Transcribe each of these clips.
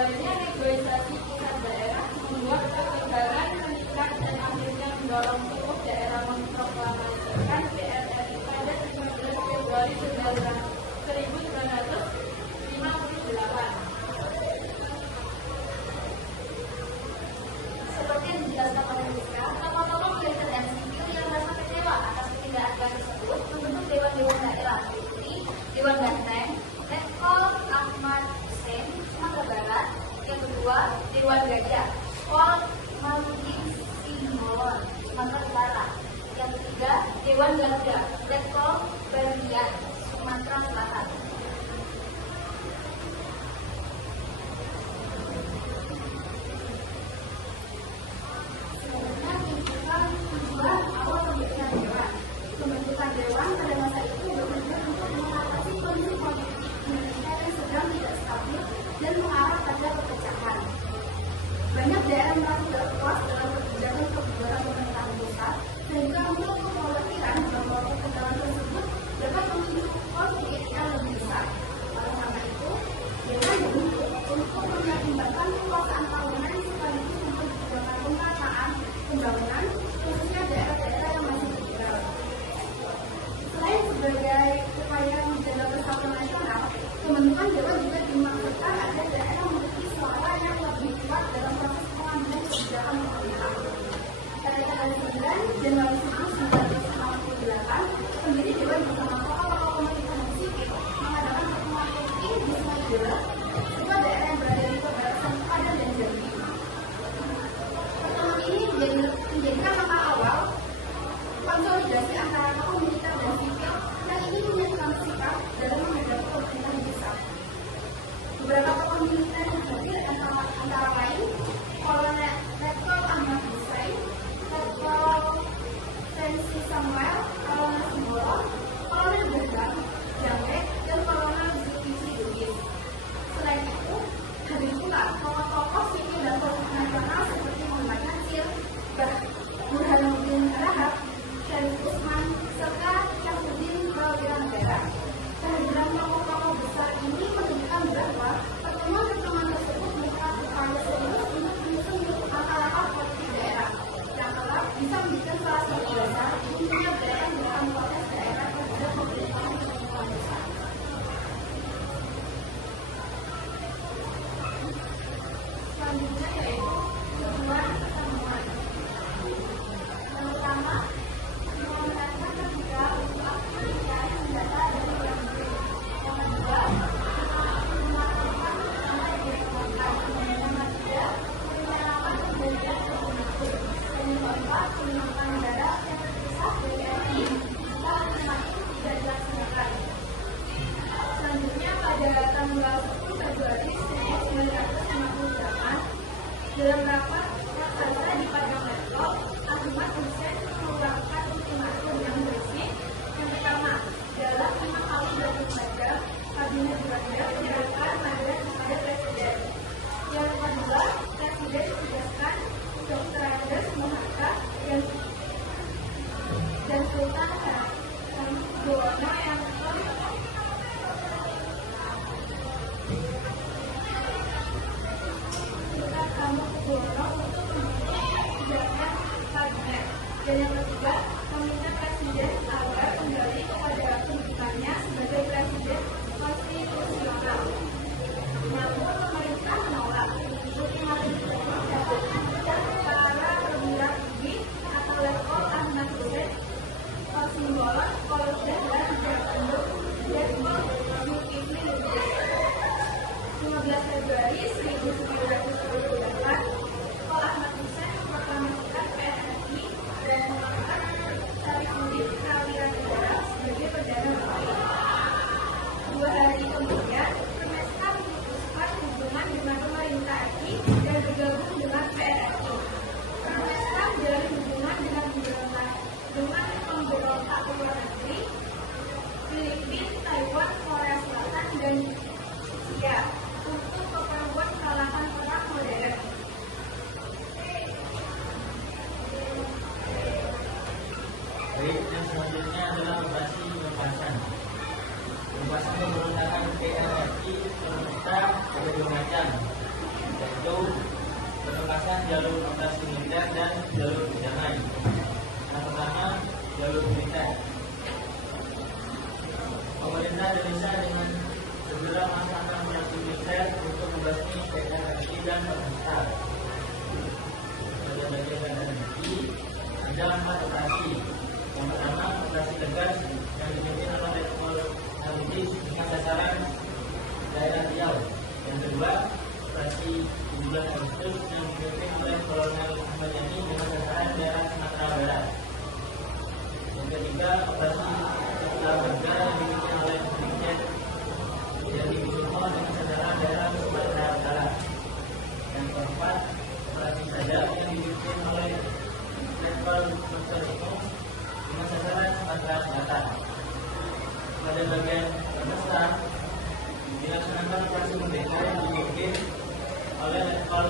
Jalannya negosiasi pusat daerah membuat ketegangan meningkat dan akhirnya mendorong seluruh daerah memproklamasikan PRRI pada 15 Februari 1958. Seperti yang dijelaskan oleh Rizka, tokoh-tokoh militer dan sipil yang merasa kecewa atas ketidakadilan tersebut membentuk dewan-dewan daerah, seperti Dewan Banteng, Letkol Ahmad Hussein, Sumatera Barat. Yang kedua, Dewan Gajah, Pol Malukin Simbolon, Sumatera Utara. Yang ketiga, Dewan Garuda, Letkol Berlian, Sumatera Selatan. Pembentukan dewan pada masa itu bertujuan untuk mengatasi kondisi politik Indonesia yang sedang tidak stabil dan mengarah pada perpecahan. Banyak daerah merasa tidak puas dengan kebijakan pemerintahan pusat sehingga untuk kekhawatiran bahwa ketegangan tersebut dapat memicu konflik yang lebih besar. Oleh karena itu, dewan dibentuk untuk menyeimbangkan kekuasaan tahunan sekaligus memperjuangkan penataan pembangunan khususnya daerah-daerah yang masih tertinggal. Selain sebagai upaya menjaga persatuan nasional, pembentukan dewan juga dimaksudkan agar daerah memiliki suara yang lebih kuat dalam proses pengambilan kebijakan pemerintah. Pada tanggal 9 Januari 1958, pendiri dewan bersama tokoh-tokoh komunitas dan sipil mengadakan pertemuan penting di Sungai Jelas, sebuah daerah yang berada di perbatasan Padang dan Jambi. Pertemuan ini menjadikan langkah awal konsolidasi antara tokoh militer dan sipil yang ingin menyatukan sikap dalam menghadapi pemerintahan pusat. Beberapa tokoh militer yang hadir antara lain Kolonel Letkol Ahmad Hussein, Letkol Sensi Samuel, Kolonel Simbolon, Kolonel Berdam, Jamrek, dan Kolonel Zulkifli Lubis. Selain itu, hadir pula tokoh-tokoh sipil dan politik nasional seperti Muhammad Nasir, Burhanuddin Rahab, Syarif Usman, serta Syafruddin Prawira. Kehadiran tokoh-tokoh besar ini menunjukkan bahwa pertemuan-pertemuan tersebut merupakan upaya serius untuk menyusun langkah-langkah politik daerah yang kelak bisa menjadikan salah satu dasar munculnya gerakan protes daerah terhadap pemerintahan pusat. Selanjutnya yaitu sebuah pertemuan. Yang pertama, mengomentasikan ketika untuk mencari data dari luar negeri. Yang kedua, memastikan sampai dari kontak. Yang ketiga, merencanakan pembelian kepolisian. Dan yang keempat, menggunakan negara yang terpisah dari RI jika semakin tidak dilaksanakan. Selanjutnya pada tanggal 10 Februari 1958, dalam rapat raksasa di Padang Letkol, Ahmad Hussein mengeluarkan ultimatum yang berisi. Yang pertama, dalam 5 kali berturut saja, kabinet Belanda menyerahkan mandat kepada presiden. Yang kedua, presiden ditugaskan Dr. Andes Mohatta dan Sultan Hamengkubuwono yang untuk kebijakan kabinet. Dan yang ketiga, meminta presiden agar kembali kepada kedudukannya sebagai presiden konstitusional. Namun pemerintah menolak. Ultimatum tersebut dapat memecat para perwira tinggi atau Letkol Ahmad Hussein, Simbolon, Kolonel dan Jakpro, Letkol Zulkifli Lubis. 15 Februari 1958, Kol Ahmad Hussein memproklamasikan PRRI dan mengangkat Syarifuddin Prawira sebagai Perdana Menteri. 2 hari kemudian, Permeskam memutuskan hubungan dengan pemerintah RI dan bergabung dengan PRRI. Permeskam menjalin hubungan dengan pemberontak luar negeri, Filipina, Taiwan, Korea Selatan, dan Rusia untuk keperluan peralatan perang modern. Baik, yang selanjutnya adalah operasi pembahasan. Pembahasan pemberontakan PRRI ternyata ada 2 macam. yaitu penugasan jalur operasi militer dan jalur damai. Yang pertama, jalur militer. Pemerintah Indonesia dengan segera melaksanakan operasi militer untuk membasmi PRRI dan pemerintah. Pada bagian RRI ada 4 operasi. Yang pertama, operasi tegas yang dipimpin oleh Letkol Analitis dengan sasaran daerah Riau. Yang kedua, operasi 17 Agustus yang dipimpin oleh Kolonel Ahmad Yani dengan sasaran daerah Sumatera Barat. Yang ketiga, operasi Setelah Warga yang dipimpin oleh Brigjen Yadi Kusumo dengan sasaran daerah Sumatera Barat. Yang keempat, operasi Sadap yang dipimpin oleh Letkol Mekasino dengan sasaran Sumatera Selatan. Pada bagian pemesan dilaksanakan operasi Merdeka yang dipimpin oleh Letkol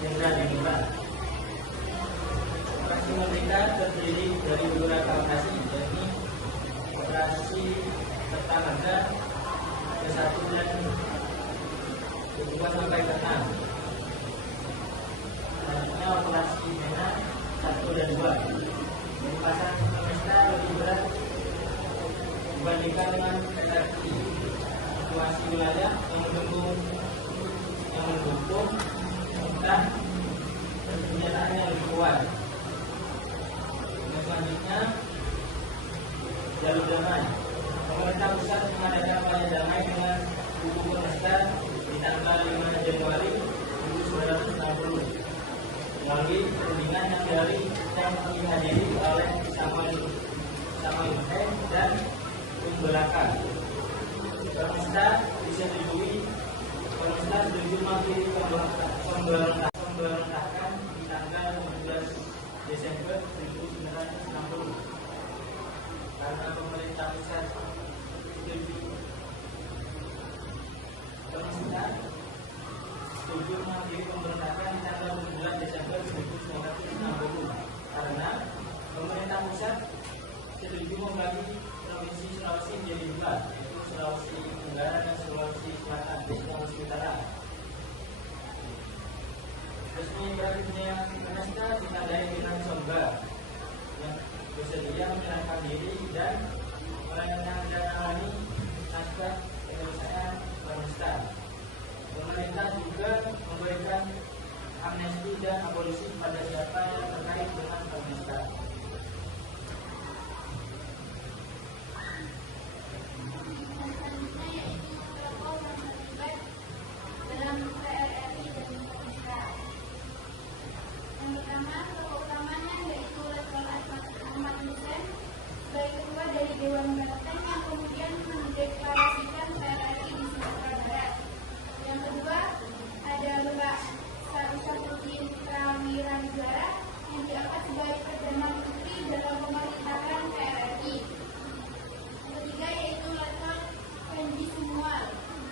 Jenderal Diningrat. Operasi Merdeka terdiri dari beberapa operasi, yakni operasi Serta Marga ke-1 dan ke-2 sampai ke-6. Selanjutnya operasi MENA 1 dan 2. Penugasan Pemesta lebih berat dibandingkan dengan PRRI. Situasi wilayah yang mendukung dan persenjataan yang lebih kuat. Yang selanjutnya, jalur damai. Pemerintah pusat mengadakan upaya damai dengan kubu Pemesta di tanggal 5 Januari 1960 melalui perundingan yang dihadiri oleh Samuel Hussein dan Belaka. Pemesta disetujui. Pemesta setuju mengakhiri pemberontakan di tanggal 15 Desember 1960 karena pemerintah pusat setuju. Pemesta setuju mengakhiri pemberontakan di tanggal 15 Desember 1960 karena pemerintah pusat setuju membagi provinsi Sulawesi menjadi 2, yaitu Sulawesi Tenggara dan Sulawesi Selatan, Sulawesi Utara. Resmi berakhirnya Pemesta ditandai dengan Somba yang bersedia menyerahkan diri dan menandatangani naskah penyelesaian Pemesta. Pemerintah juga memberikan amnesti dan abolisi pada siapa yang terkait dengan Pemesta. Dewan Banteng yang kemudian mendeklarasikan PRRI di Sumatera Barat. Yang kedua, ada Mbak Sarusaputri Prawiranegara yang diangkat sebagai Perdana Menteri dalam pemerintahan PRRI. Yang ketiga yaitu Letkol Panji Sumual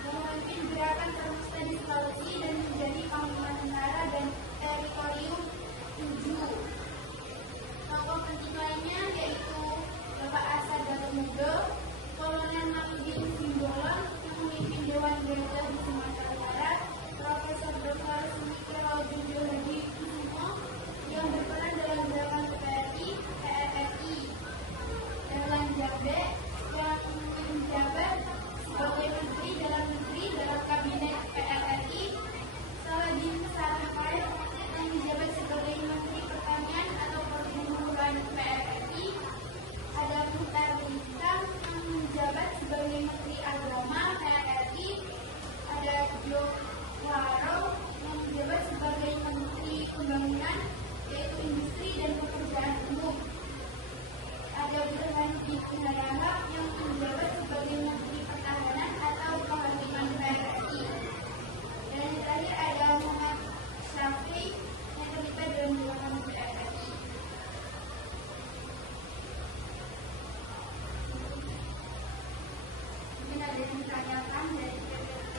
yang memimpin gerakan Pemesta di Sulawesi dan menjadi Panglima Tentara dan Teritorium 7. Tokoh penting lainnya yaitu Bapak Asad Mudo, Kolonel Mahmudin Simbolon yang memimpin Dewan Gajah di Sumatera Barat, Profesor Dr. Sumikero Jojo Hadi Kusumo yang berperan dalam gerakan PRRI, Erlang Jabe yang menjabat sebagai Menteri Dalam Negeri dalam Kabinet PRRI, Saladin Sarahpail yang menjabat sebagai Menteri Pertanian atau Perhubungan PRRI, ada Muhtar Bintang yang menjabat sebagai Menteri Agama PRRI, ada Jo Waro yang menjabat sebagai Menteri Pembangunan yaitu Industri dan Pekerjaan Umum, ada Burhanuddin Harahap yang menjabat sebagai Menteri Pertahanan atau Kehakiman PRRI, dan yang terakhir ada Muhammad Syafri yang terlibat dalam gerakan PRRI. Ada yang ditanyakan dari PPP